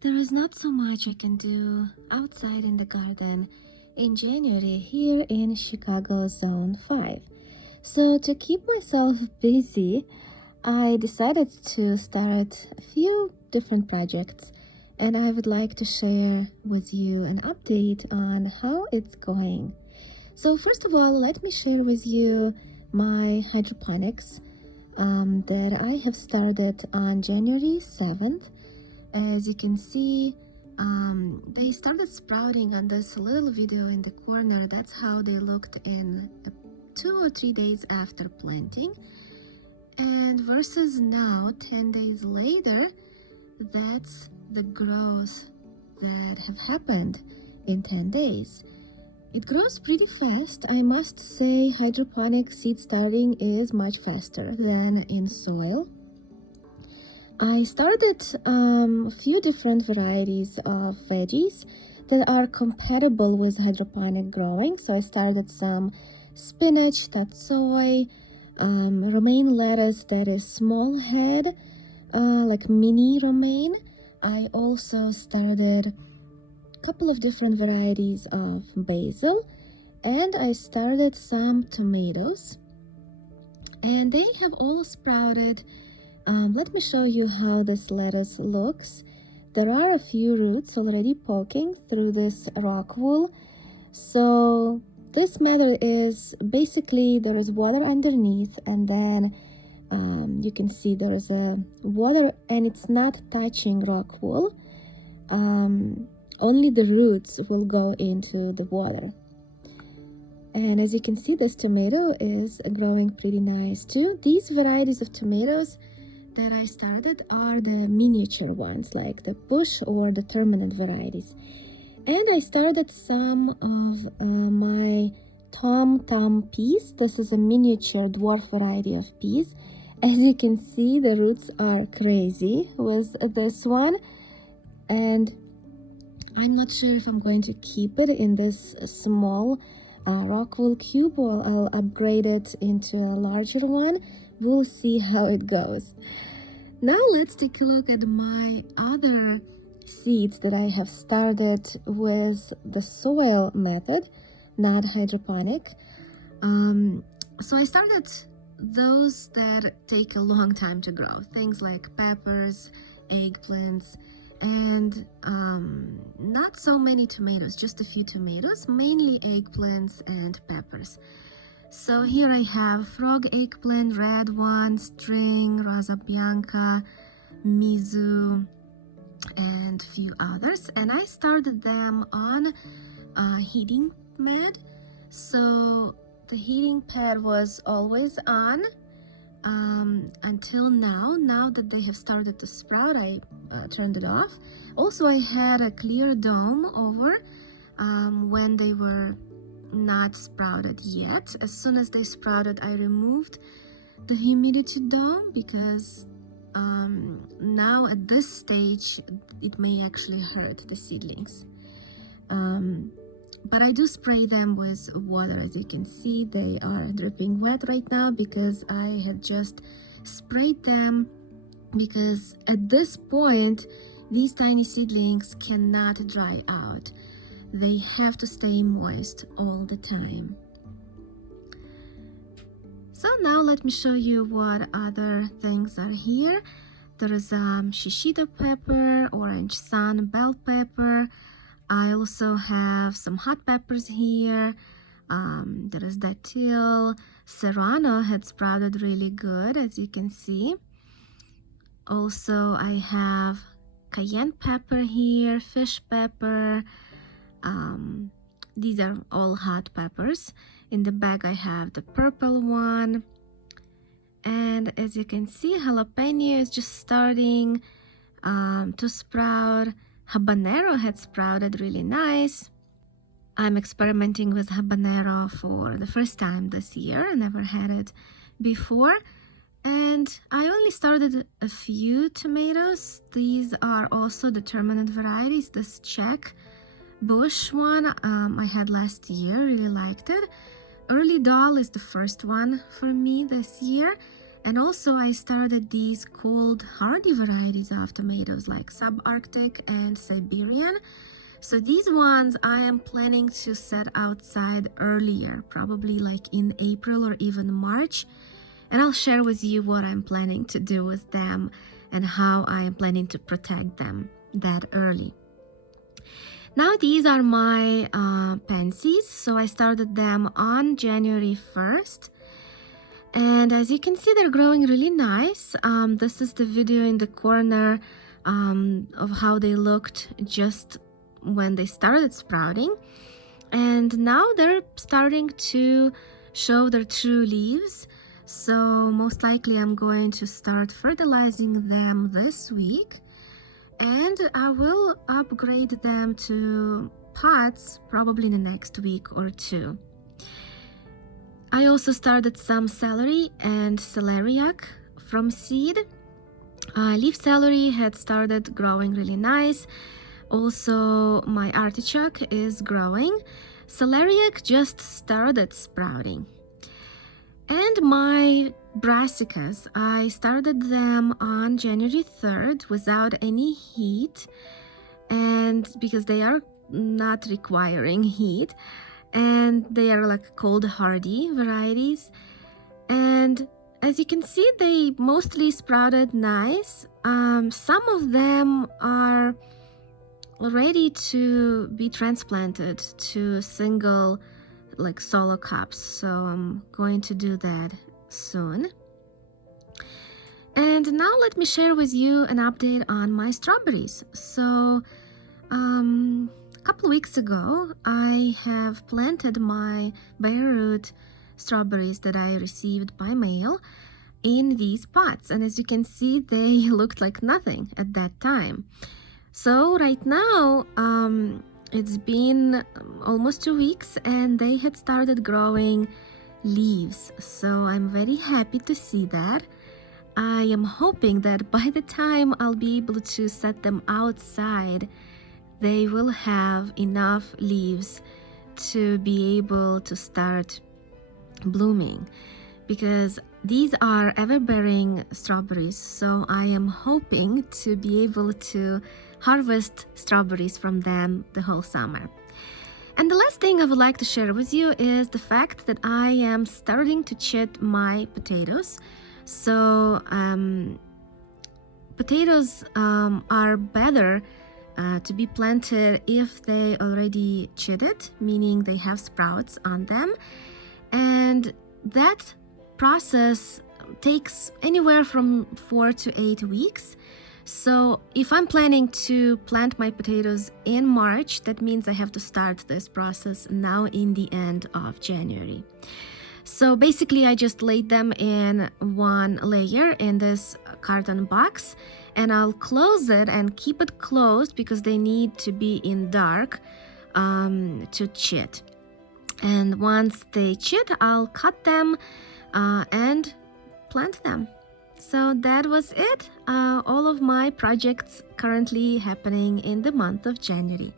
There is not so much I can do outside in the garden in January here in Chicago Zone 5. So to keep myself busy, I decided to start a few different projects, and I would like to share with you an update on how it's going. So first of all, let me share with you my hydroponics that I have started on January 7th. As you can see, they started sprouting on this little video in the corner. That's how they looked in 2 or 3 days after planting. And versus now, 10 days later, that's the growth that have happened in 10 days. It grows pretty fast. I must say hydroponic seed starting is much faster than in soil. I started a few different varieties of veggies that are compatible with hydroponic growing. So I started some spinach, tatsoi, romaine lettuce that is small head, like mini romaine. I also started a couple of different varieties of basil, and I started some tomatoes, and they have all sprouted. Let me show you how this lettuce looks. There are a few roots already poking through this rock wool. So this method is basically there is water underneath, and then you can see there is a water and it's not touching rock wool. Only the roots will go into the water. And as you can see, this tomato is growing pretty nice too. These varieties of tomatoes that I started are the miniature ones, like the bush or the permanent varieties. And I started some of my Tom Tom peas. This is a miniature dwarf variety of peas. As you can see, the roots are crazy with this one, and I'm not sure if I'm going to keep it in this small rock wool cube or I'll upgrade it into a larger one. We'll see how it goes. Now let's take a look at my other seeds that I have started with the soil method, not hydroponic. So I started those that take a long time to grow, things like peppers, eggplants, and not so many tomatoes, just a few tomatoes, mainly eggplants and peppers. So here I have frog eggplant, red one, string, rosa bianca, mizu, and a few others. And I started them on a heating mat. So the heating pad was always on until now. Now that they have started to sprout, I turned it off. Also, I had a clear dome over when they were not sprouted yet. As soon as they sprouted, I removed the humidity dome because now at this stage it may actually hurt the seedlings. But I do spray them with water. As you can see, they are dripping wet right now because I had just sprayed them, because at this point these tiny seedlings cannot dry out. They have to stay moist all the time. So now let me show you what other things are here. There is shishito pepper, orange sun, bell pepper. I also have some hot peppers here. There is datil. Serrano had sprouted really good, as you can see. Also, I have cayenne pepper here, fish pepper. These are all hot peppers. In the bag I have the purple one, and as you can see, jalapeno is just starting to sprout. Habanero had sprouted really nice. I'm experimenting with habanero for the first time this year. I never had it before, and I only started a few tomatoes. These are also the permanent varieties. This Czech bush one I had last year, really liked it. Early doll is the first one for me this year, And also I started these cold hardy varieties of tomatoes like subarctic and Siberian. So these ones I am planning to set outside earlier, probably like in April or even March. And I'll share with you what I'm planning to do with them and how I am planning to protect them that early. Now these are my pansies. So I started them on January 1st. And as you can see, they're growing really nice. This is the video in the corner of how they looked just when they started sprouting. And now they're starting to show their true leaves. So most likely I'm going to start fertilizing them this week. And I will upgrade them to pots probably in the next week or two. I also started some celery and celeriac from seed. Leaf celery had started growing really nice. Also, my artichoke is growing. Celeriac just started sprouting. And my brassicas, I started them on January 3rd without any heat, and because they are not requiring heat, and they are like cold hardy varieties. And as you can see, they mostly sprouted nice. Some of them are ready to be transplanted to single like solo cups, so I'm going to do that soon. And now let me share with you an update on my strawberries. So a couple weeks ago I have planted my bare root strawberries that I received by mail in these pots, and as you can see, they looked like nothing at that time. So right now it's been almost 2 weeks and they had started growing leaves, so I'm very happy to see that. I am hoping that by the time I'll be able to set them outside, they will have enough leaves to be able to start blooming, because these are ever-bearing strawberries, so I am hoping to be able to harvest strawberries from them the whole summer. And the last thing I would like to share with you is the fact that I am starting to chit my potatoes. So potatoes are better to be planted if they already chitted, meaning they have sprouts on them, and that process takes anywhere from 4 to 8 weeks. So if I'm planning to plant my potatoes in March, that means I have to start this process now in the end of January. So basically I just laid them in one layer in this carton box, and I'll close it and keep it closed because they need to be in dark to chit. And once they chit, I'll cut them and plant them. So that was it. All of my projects currently happening in the month of January.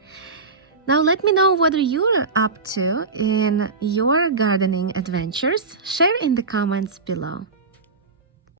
Now let me know what you're up to in your gardening adventures. Share in the comments below.